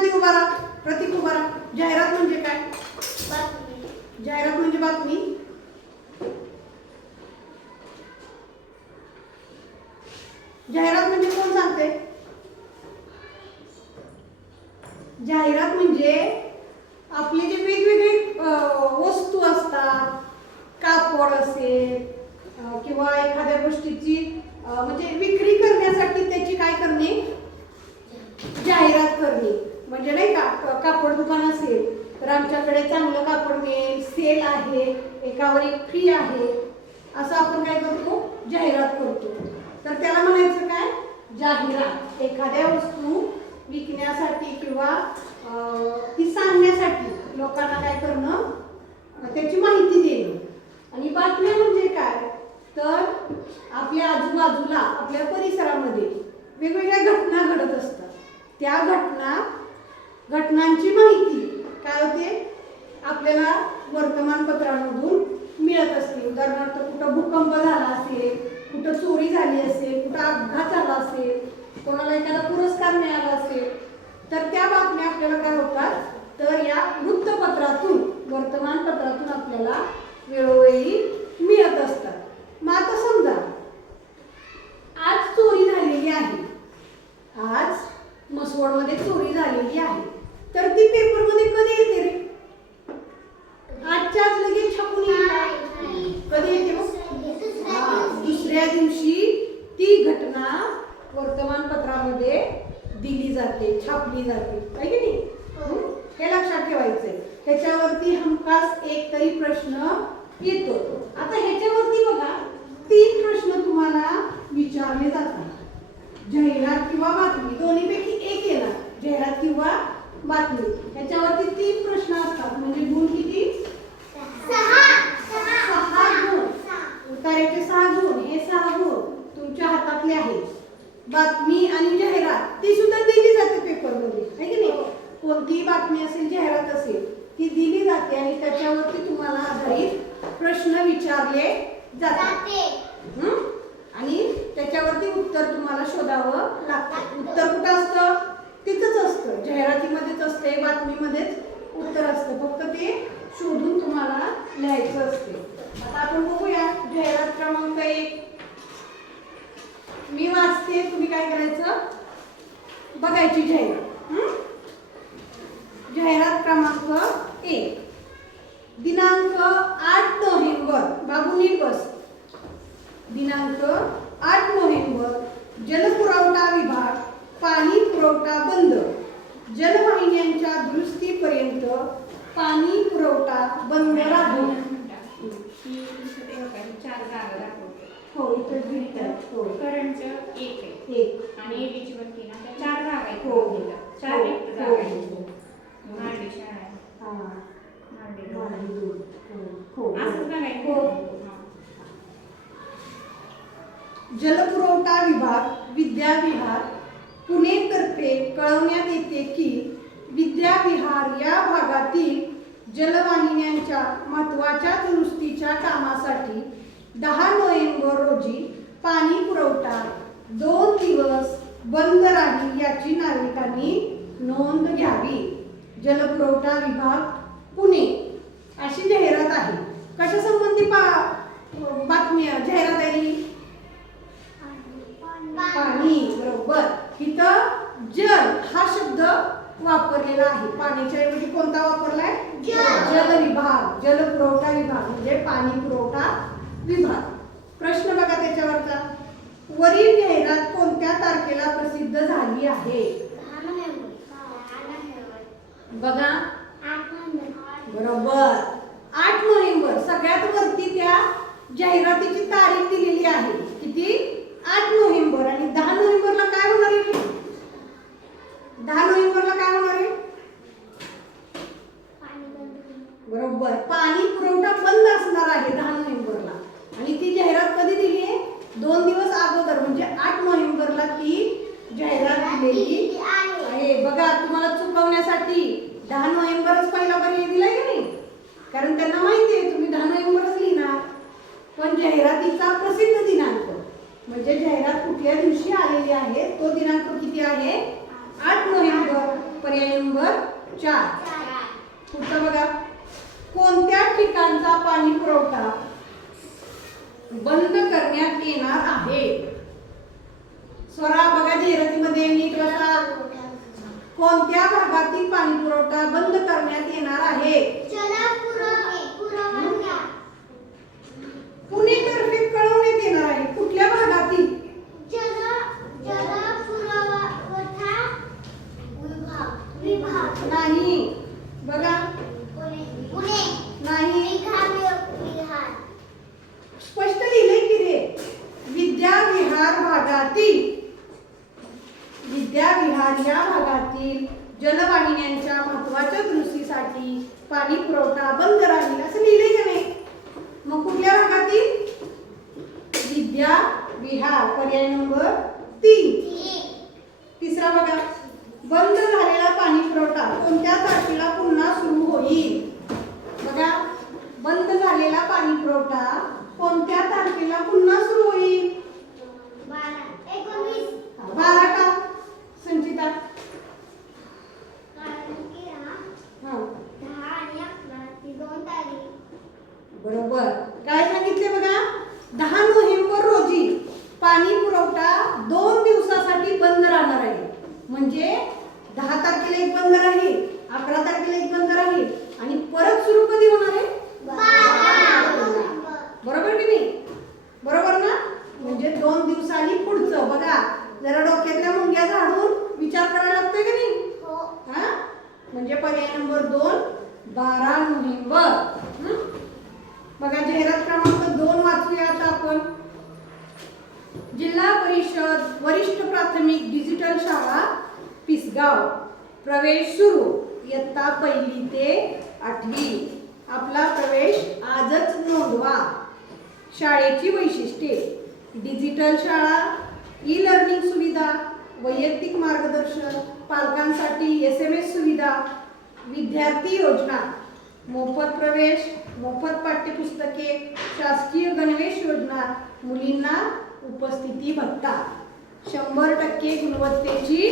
मध्ये उभा राहा प्रतीक उभा राहा जाहिरात म्हणजे काय? जाहिरात म्हणजे बातमी. जाहिरात म्हणजे कोण सांगते? जाहिरात म्हणजे आपले जे वेगवेगळे अं, वस्तू असतात कापड असेल अं, किंवा एखाद्या गोष्टीची अं, म्हणजे विक्री करण्यासाठी त्याची काय करणे जाहिरात करणे म्हणजे नाही का कापड दुकान असेल तर आमच्याकडे चांगलं कापड मिळेल सेल आहे एकावर एक फ्री आहे. असं आपण काय करतो? जाहिरात करतो. तर त्याला म्हणायचं काय? जाहिरात. एखाद्या वस्तू विकण्यासाठी किंवा ती सांगण्यासाठी लोकांना काय करणं? त्याची माहिती देणं. आणि बातम्या म्हणजे काय? तर आपल्या आजूबाजूला आपल्या परिसरामध्ये वेगवेगळ्या घटना घडत असतात. त्या घटना घटनांची माहिती काय होते आपल्याला वर्तमानपत्रामधून मिळत असते उदाहरणार्थ कुठं भूकंप झाला असेल कुठं चोरी झाली असेल कुठं अपघात झाला असेल कोणाला एखादा पुरस्कार मिळाला असेल तर त्या बातम्या आपल्याला काय होतात? तर या वृत्तपत्रातून वर्तमानपत्रातून आपल्याला वेळो मिळत असतात मग आता समजा आज चोरी झालेली आहे आज मसवडमध्ये चोरी झालेली आहे तर ती पेपरमध्ये कधी येते रे आजच्या आज लगेच छापून येईल का? कधी येते मग हा, दुसऱ्या दिवशी ती घटना वर्तमानपत्रामध्ये दिली जाते छापली जाते आहे की नाही हं? हे लक्षात ठेवायचंय त्याच्यावरती हमखास एक तरी प्रश्न येतो आता ह्याच्यावरती बघा तीन प्रश्न तुम्हाला विचारले जातात जाहिरात किंवा बातमी दोन्हीपैकी एक येणार जाहिरात किंवा बातमी ह्याच्यावरती तीन प्रश्न असतात म्हणजे गुण किती सहा गुण उतार्याचे सहा गुण हे सहा गुण तुमच्या हातातले आहेत बातमी आणि जाहिरात ती सुद्धा दिली जाते पेपरमध्ये आहे की नाही कोणतीही बातमी असेल जाहिरात असेल ती दिली जाते आणि त्याच्यावरती तुम्हाला आधारित प्रश्न विचारले जातात हं? आणि त्याच्यावरती उत्तर तुम्हाला शोधावं लागतं उत्तर कुठं असतं तिथंच असतं जाहिरातीमध्येच असते बातमीमध्येच उत्तर असतं फक्त ते शोधून तुम्हाला लिहायचं असते आता आपण बघूया जाहिरात क्रमांक मी वाचते तुम्ही काय करायचं? बघायची जाहिरात. जाहिरात क्रमांक एक. दिनांक आठ नोव्हेंबर. बाबू नीट बस. दिनांक आठ नोव्हेंबर. जलपुरवठा विभाग पाणी पुरवठा बंद. जलवाहिन्यांच्या दुरुस्तीपर्यंत पाणी पुरवठा बंद राहून चार जागा हो इथं. हो करंटचं एक आहे एक आणि एबीची बत्ती ना त्या चार आहेत हो. बत्तीला. चार हो. जागा शाळा आहे. असंच बघायचं. जलपुरवठा विभाग विद्याविहार पुणे तर्फे कळवण्यात येते की विद्याविहार या भागातील जलवाहिन्यांच्या महत्त्वाच्या दुरुस्तीच्या कामासाठी दहा नोव्हेंबर रोजी पाणी पुरवठा. दोन दिवस बंद राहील याची नागरिकांनी नोंद घ्यावी. जलपुरवठा विभाग पुणे. अशी जाहिरात आहे. कशा संबंधी पा बातमी जाहिरात आहे ही? पाणी बरोबर. इथं जल हा शब्द वापरलेला आहे. पाण्याच्या ऐवजी कोणता वापरलाय? जल. जल विभाग जल पुरवठा विभाग. म्हणजे पाणी पुरवठा विभाग. प्रश्न बघा त्याच्यावरचा. वरील जाहिरात कोणत्या तारखेला प्रसिद्ध झाली आहे? बघा. बरोबर. आठ नोव्हेंबर. सगळ्यात वरती त्या जाहिरातीची तारीख दिलेली आहे. किती? आठ नोव्हेंबर. आणि दहा नोव्हेंबरला काय होणार आहे? दहा नोव्हेंबरला काय होणार आहे? बरोबर. पाणी पुरवठा बंद असणार आहे दहा नोव्हेंबरला आणि ती जाहिरात कधी दिली आहे दोन दिवस अगोदर म्हणजे आठ नोव्हेंबरला ती जाहिरात दिलेली आहे बघा तुम्हाला चुकवण्यासाठी दहा नोव्हेंबरच पहिला पर्याय दिलाय की नाही कारण त्यांना माहिती आहे तुम्ही दहा नोव्हेंबरच लिहिणार पण जाहिरातीचा प्रसिद्ध दिनांक म्हणजे जाहिरात कुठल्या दिवशी आलेली आहे तो दिनांक किती आहे आठ नोव्हेंबर पर्याय नंबर चार पुढचं बघा कोणत्या ठिकाणचा पाणी पुरवठा बंद करण्यात येणार आहे स्वरा बघा जाहिरातीमध्ये नीट बघा कोणत्या भागातील पाणी पुरवठा बंद करण्यात येणार आहे पुणेतर्फे कळवण्यात येणार आहे कुठल्या भागातील नाही बघा नाही स्पष्ट लिहिलंय की रे विद्या विहार भागातील विद्या विहार या भागातील जलवाहिन्यांच्या महत्त्वाच्या दुरुस्तीसाठी पाणी पुरवठा बंद राहील असं लिहिलंय का नाही मग कुठल्या भागातील विद्या विहार पर्याय नंबर तीन. तिसरा बघा. बंद झालेला पाणी पुरवठा कोणत्या तारखेला पुन्हा सुरू होईल? बघा. बंद झालेला पाणी पुरवठा कोणत्या तारखेला पुन्हा सुरू होईल? बारा का? संचिता. बरोबर. काय सांगितले बघा? दहा नोव्हेंबर पाणी पुरवठा दोन दिवसासाठी बंद राहणार आहे. म्हणजे दहा तारखेला एक बंद राहील अकरा तारखेला एक बंद राहील आणि परत सुरू कधी होणार आहे बरोबर की नाही बरोबर ना म्हणजे दोन दिवसांनी पुढचं बघा जरा डोक्यातल्या मुंग्या झाडून विचार करायला लागतोय की नाही हा म्हणजे पर्याय नंबर दोन बारा नोव्हेंबर हं? बघा जाहिरात क्रमांक दोन वाचूया आता आपण जिल्हा परिषद वरिष्ठ प्राथमिक डिजिटल शाळा पिसगाव प्रवेश सुरू इयत्ता पहिली ते आठवी आपला प्रवेश आजच नोंदवा शाळेची वैशिष्ट्ये डिजिटल शाळा ई लर्निंग सुविधा वैयक्तिक मार्गदर्शन पालकांसाठी एस एम एस सुविधा विद्यार्थी योजना मोफत प्रवेश मोफत पाठ्यपुस्तके शासकीय गणवेश योजना मुलींना उपस्थिती भत्ता. शंभर टक्के गुणवत्तेची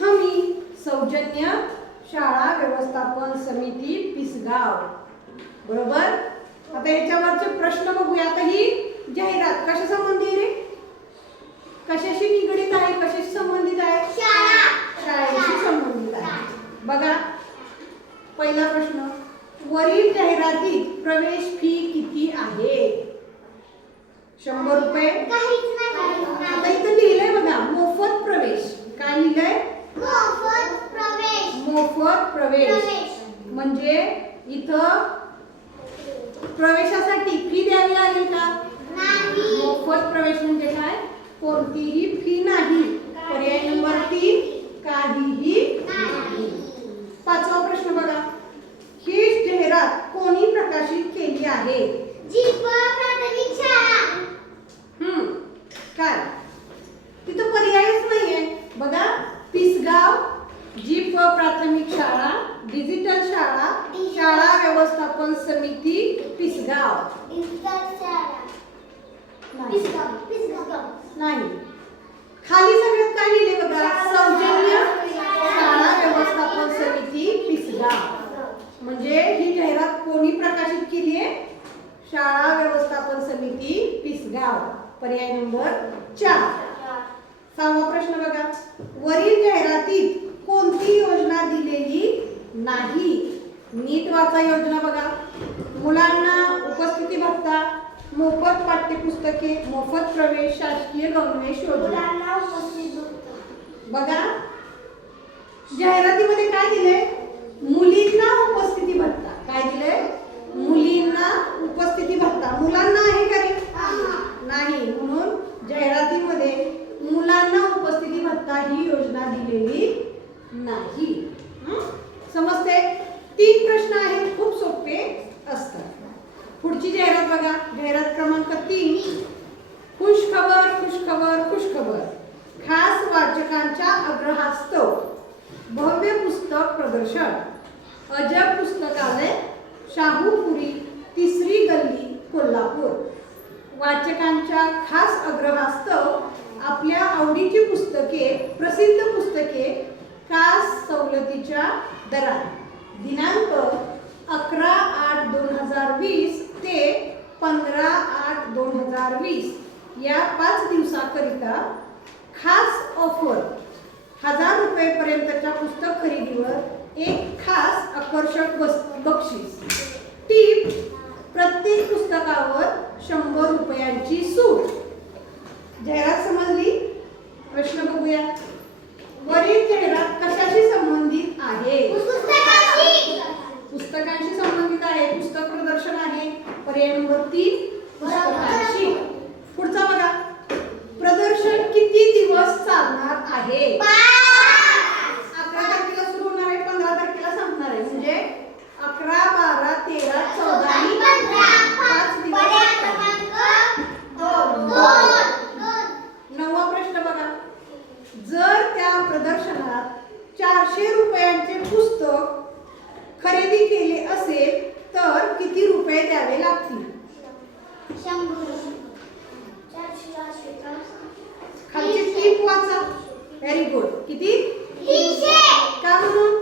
हमी सौजन्य शाळा व्यवस्थापन समिती पिसगाव. बरोबर? आता याच्यावरचे प्रश्न बघूया. आता ही जाहिरात कशा संबंधी रे? कशाशी निगडीत आहे? कशाशी संबंधित आहे? शाळेशी संबंधित आहे. बघा पहिला प्रश्न. वरील जाहिरातीत प्रवेश फी किती आहे शंभर रुपये आता इथं लिहिलंय बघा मोफत प्रवेश काय लिहिलंय मोफत प्रवेश म्हणजे इथं प्रवेशासाठी फी द्यावी लागेल का मोफत प्रवेश म्हणजे काय कोणतीही फी नाही पर्याय नंबर तीन काहीही नाही पाचवा प्रश्न बघा ही जाहिरात कोणी प्रकाशित केली आहे हम्म काय तिथं पर्यायच नाहीये बघा पिसगाव जीप व प्राथमिक शाळा डिजिटल शाळा शाळा व्यवस्थापन समिती पिसगाव. नाही. खाली सगळ्यात काय लिहिले बघा? सौजन्य शाळा व्यवस्थापन समिती पिसगाव. म्हणजे ही जाहिरात कोणी प्रकाशित केली आहे? शाळा व्यवस्थापन समिती पिसगाव. पर्याय नंबर चार. सहावा प्रश्न बघा. वरील कोणती योजना दिलेली नाही? नीट वाचा योजना बघा. मुलांना उपस्थिती भत्ता मोफत पाठ्यपुस्तके मोफत प्रवेश शासकीय गणवेश योजना. बघा. जाहिरातीमध्ये काय दिले मुलींना उपस्थिती भत्ता. काय दिले मुलींना उपस्थिती भत्ता. मुलांना आहे का रे? नाही. म्हणून जाहिरातीमध्ये मुलांना उपस्थिती भत्ता ही योजना दिलेली नाही. समजते तीन प्रश्न आहेत खूप सोपे असतात. पुढची जाहिरात बघा. जाहिरात क्रमांक तीन. खुश खबर खुश खबर खुश खबर खास वाचकांच्या आग्रहास्तव. भव्य पुस्तक प्रदर्शन. अजब पुस्तकालय. शाहूपुरी तिसरी गल्ली कोल्हापूर. वाचकांच्या खास आग्रहास्तव आपल्या आवडीची पुस्तके प्रसिद्ध पुस्तके खास सवलतीच्या दरात. दिनांक अकरा आठ दोन हजार वीस ते पंधरा आठ दोन हजार वीस या पाच दिवसाकरिता खास ऑफर हजार रुपयेपर्यंतच्या पुस्तक खरेदीवर एक खास आकर्षक बस बक्षीस. टीप प्रत्येक पुस्तकावर शंभर रुपयांची सूट. जाहिरात समजली? प्रश्न बघूया वरील जाहिरात कशाशी संबंधित आहे पुस्तकांशी संबंधित आहे पुस्तक प्रदर्शन आहे पर्याय नंबर तीन पुस्तकांशी पुढचा बघा प्रदर्शन किती दिवस चालणार आहे अकरा तारखेला सुरू होणार आहे पंधरा तारखेला संपणार आहे म्हणजे अकरा बारा तेरा चौदा आणि पाच दिवस नववा प्रश्न बघा जर त्या प्रदर्शनात चारशे रुपयांचे पुस्तक खरेदी केले असेल तर किती रुपये द्यावे लागतील वाचा. व्हेरी गुड किती? का म्हणून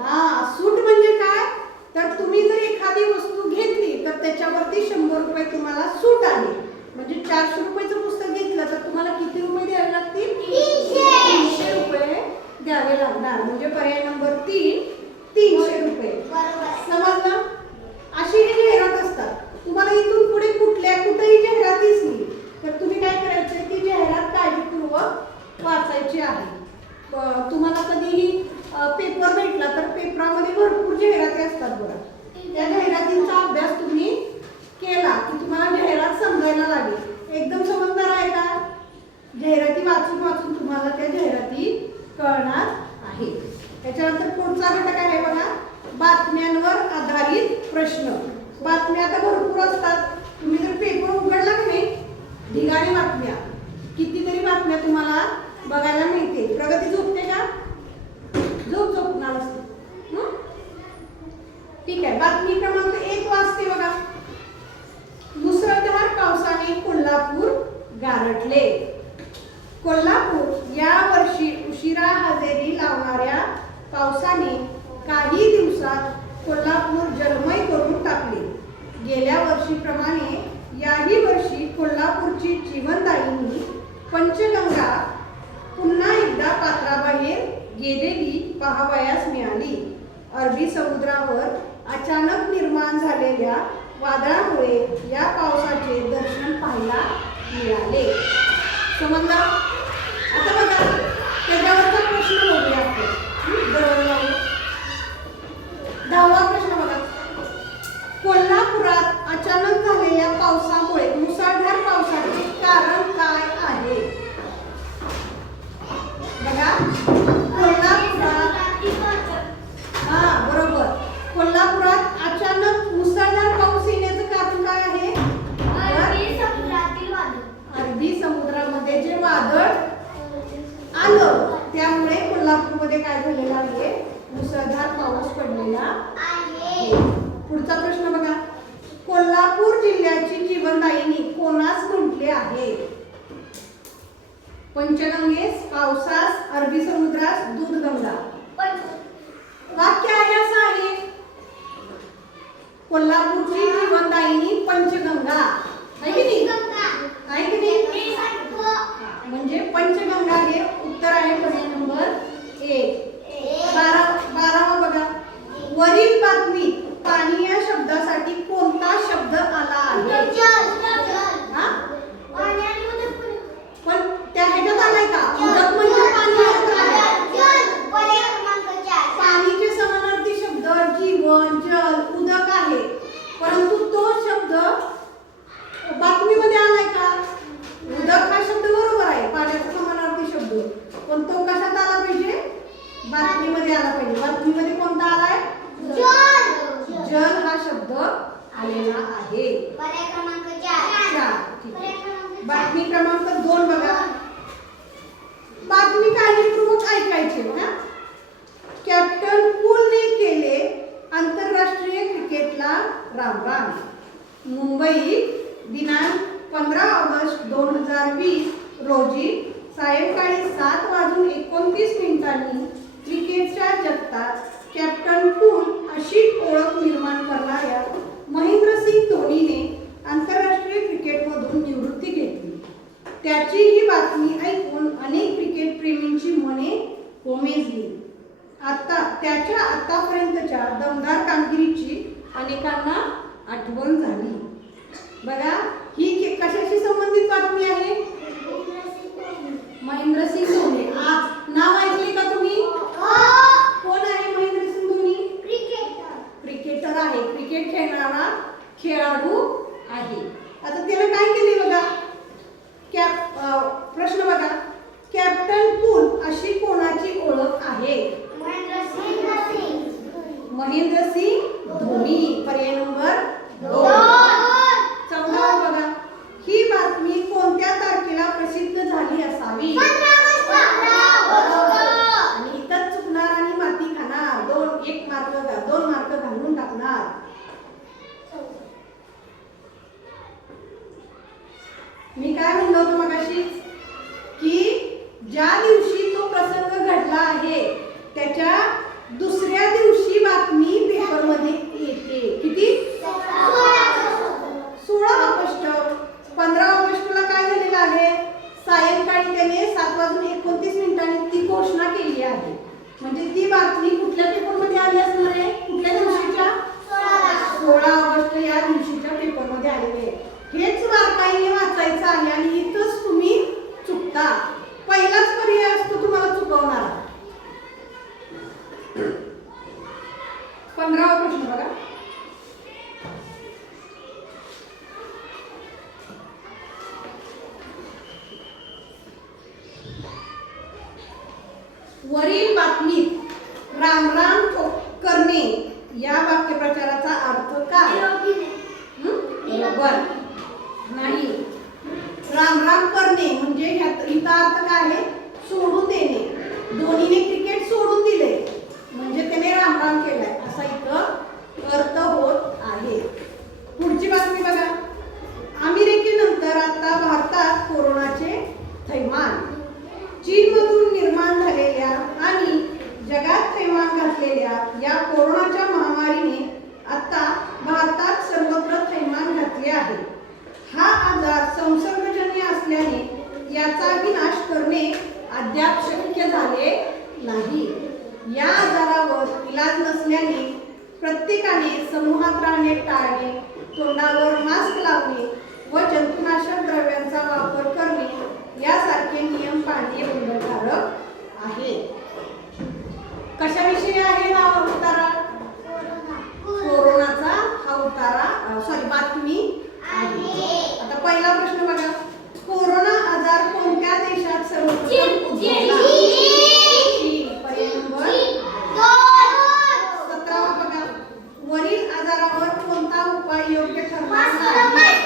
हा सूट म्हणजे काय तर तुम्ही जर एखादी वस्तू घेतली तर त्याच्यावरती शंभर रुपये तुम्हाला सूट आहे म्हणजे चारशे रुपयाचं पुस्तक घेतलं तर तुम्हाला किती रुपये द्यावे लागतील तीनशे रुपये द्यावे लागणार म्हणजे पर्याय नंबर तीन तीनशे रुपये समजलं अशी ही जाहिरात असतात तुम्हाला इथून पुढे कुठल्या कुठेही जाहिरात दिसली तर तुम्ही काय करायचं ती जाहिरात काळजीपूर्वक वाचायची आहे प- तुम्हाला कधीही पेपर भेटला तर पेपरामध्ये भरपूर जाहिराती असतात बघा. त्या जाहिरातींचा अभ्यास तुम्ही केला की तुम्हाला जाहिरात समजायला लागेल. एकदम समजदार आहे का? जाहिराती वाचून वाचून तुम्हाला त्या जाहिराती कळणार आहे त्याच्यानंतर पुढचा घटक आहे बघा बातम्यांवर आधारित प्रश्न. बातम्या आता भरपूर असतात. तुम्ही जर पेपर उघडला की नाही ढिगाणी बातम्या. कितीतरी बातम्या तुम्हाला बघायला मिळते प्रगती झोपते का झोप झोपणार असते हं? ठीक आहे बातमी क्रमांक एक वाजते बघा. मुसळधार पावसाने कोल्हापूर गारटले कोल्हापूर या वर्षी उशिरा हजेरी लावणाऱ्या पावसाने काही दिवसात कोल्हापूर जलमय करून टाकले. गेल्या वर्षीप्रमाणे याही वर्षी कोल्हापूरची जीवनदायिनी पंचगंगा पुन्हा एकदा पात्राबाहेर गेलेली पाहावयास मिळाली. अरबी समुद्रावर अचानक निर्माण झालेल्या वादळामुळे या पावसाचे दर्शन पाहायला मिळाले. समजलं आता बघा त्याच्यावरचा प्रश्न बघूया आपण. हं, आहेस पावसास अरबी समुद्रास दूध गंगा वाक्य आहे असं आहे कोल्हापूरची जीवनदायिनी पंचगंगा. म्हणजे पंचगंगा हे उत्तर आहे प्रश्न नंबर एक बारा बारावा बघा. वरील बातमी पाणी या शब्दासाठी कोणता शब्द आला आहे? Ну, как мы क्रिकेटच्या कॅप्टन कूल अशी ओळख निर्माण करणाऱ्या महेंद्रसिंग धोनीने आंतरराष्ट्रीय क्रिकेटमधून निवृत्ती घेतली. त्याची ही बातमी ऐकून अनेक क्रिकेट प्रेमींची मने होमेजली. आता त्याच्या आतापर्यंतच्या दमदार कामगिरीची अनेकांना आठवण झाली. बघा ही कशाशी संबंधित बातमी आहे? महेंद्रसिंग धोनी आज नाव ऐकले का तुम्ही कोण आहे महेंद्रसिंग धोनी क्रिकेटर आहे क्रिकेट खेळणारा खेळाडू आहे. आता त्याला काय केलं बघा कॅप अ, प्रश्न बघा कॅप्टन पूल अशी कोणाची ओळख आहे महेंद्रसिंग धोनी पर्याय नंबर दोन चौदा बघा ही बातमी कोणत्या तारखेला प्रसिद्ध झाली असावी आणि इथंच चुकणार आणि माती खाणार दोन एक मार्क घा- दोन मार्क घालून टाकणार मी काय म्हणलो होतो मगाशी की ज्या दिवशी तो प्रसंग घडला आहे त्याच्या दुसऱ्या दिवशी बातमी पेपरमध्ये येते किती सोळा ऑगस्ट पंधरा ऑगस्टला काय झालेलं आहे सायंकाळी त्याने सात वाजून एकोणतीस मिनिटांनी ती घोषणा केली आहे म्हणजे ती बातमी कुठल्या पेपरमध्ये आली असणार आहे कुठल्या दिवशीच्या सोळा ऑगस्ट या दिवशीच्या पेपरमध्ये आलेले आहे हेच बारकाईने वाचायचं आहे आणि इथंच तुम्ही चुकता पहिलाच पर्याय असतो तुम्हाला चुकवणारा पंधरावा प्रश्न बघा वरील बातमीत राम करणे या वाक्यप्रचाराचा अर्थ काय? बरोबर नाही. राम राम करणे म्हणजे इथं अर्थ काय आहे? सोडून देणे. धोनीने क्रिकेट सोडून दिले. म्हणजे त्याने राम राम केलाय. असा इथं अर्थ होत आहे पुढची बातमी बघा अमेरिकेनंतर आता भारतात कोरोनाचे थैमान चीनमधून निर्माण झालेल्या आणि जगात थैमान घातलेल्या या कोरोनाच्या महामारीने आता भारतात सर्वत्र थैमान घातले आहे हा आजार संसर्गजन्य असल्याने याचा विनाश करणे अद्याप शक्य झाले नाही. या आजारावर इलाज नसल्याने प्रत्येकाने समूहात राहणे टाळणे तोंडावर मास्क लावणे व जंतुनाशक द्रव्यांचा वापर करणे यासारखे नियम पाळणे बंधनकारक आहे कशाविषयी आहे हा उतारा? कोरोनाचा हा उतारा सॉरी बातमी. आता पहिला प्रश्न बघा कोरोना आजार कोणत्या देशात सर्वप्रथम उद्भवला? चीन. पर्याय नंबर सतरावा बघा वरील आजारावर कोणता उपाय योग्य ठरणार नाही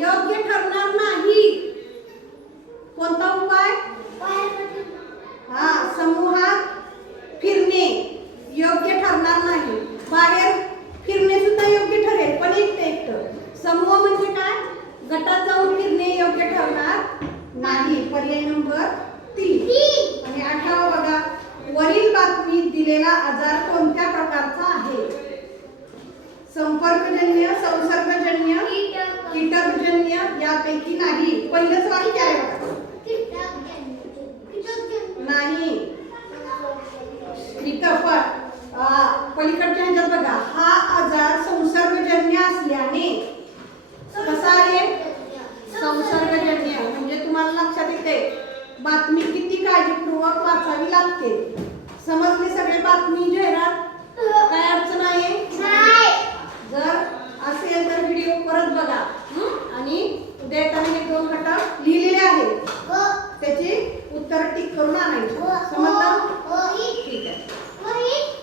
योग्य ठरणार नाही कोणता उपाय हा समूहात फिरणे योग्य ठरणार नाही बाहेर फिरणे सुद्धा योग्य ठरेल पण एकटं एकटं समूह म्हणजे काय गटात जाऊन फिरणे योग्य ठरणार नाही पर्याय नंबर तीन आणि आठवा बघा वरील बातमीत दिलेला आजार कोणत्या प्रकारचा आहे संपर्कजन्य संसर्गजन्य कीटकजन्य यापैकी नाही पहिलंच वाक्य नाही. इथं पण पलीकडच्या ह्याच्यात बघा हा आजार संसर्गजन्य असल्याने कसा आहे? संसर्गजन्य. म्हणजे तुम्हाला लक्षात येते बातमी किती काळजीपूर्वक वाचावी लागते. समजली सगळे बातमी जे आहेत आणि हे दोन घटक लिहिलेले आहेत. हो. त्याची उत्तर टिक करून आणायची. हो. समजलं? हो. ठीक आहे.